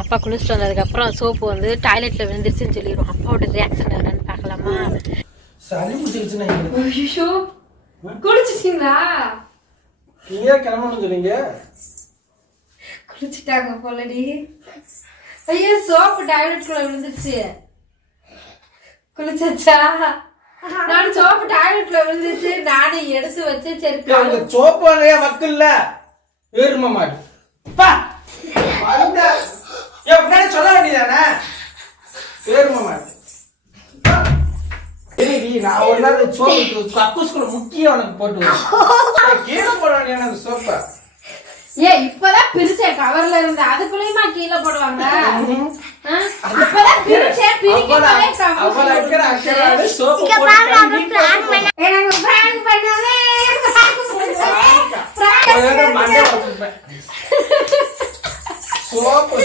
அப்பா குளிச்சுட்டு வந்ததுக்கப்புறம் சோப்பு வந்து டாய்லெட்டில் விழுந்துருச்சுன்னு சொல்லிடுவோம். அப்பாவோட ரியாக்ஷன் என்னன்னு பார்க்கலாமா? சளி பிடிச்சிருச்சுன்னா ஐயோ, குளிச்சிட்டீங்களா? நீங்க கிளம்பணும்னு சொன்னீங்க. குளிச்சுட்டாங்க போலடி. ஐயோ, சோப்பு டாய்லெட்குள்ள விழுந்துருச்சு. குளிச்சாச்சா? நான் சோப்பு டாய்லெட்ல விழுந்துச்சு, நானே எடுத்து வச்சு சரி சோப்பு மக்கள் இல்ல ஏறுமா மாட்டு சொல்ல வேண்டியதானே ஏறுமா மாட்டு. நான் ஒரு நாள் சோப்பு கக்கூஸ்குள்ள முக்கியம் உனக்கு போட்டு கீழே போட வேண்டிய அந்த சோப்பை. ஏன் இப்பதான் பிரிச்சேன் கவர்ல இருந்து, அதுக்குள்ளயுமா கீழே போடுவாங்க? இப்பதான் பிரிச்சேன், சோப்பு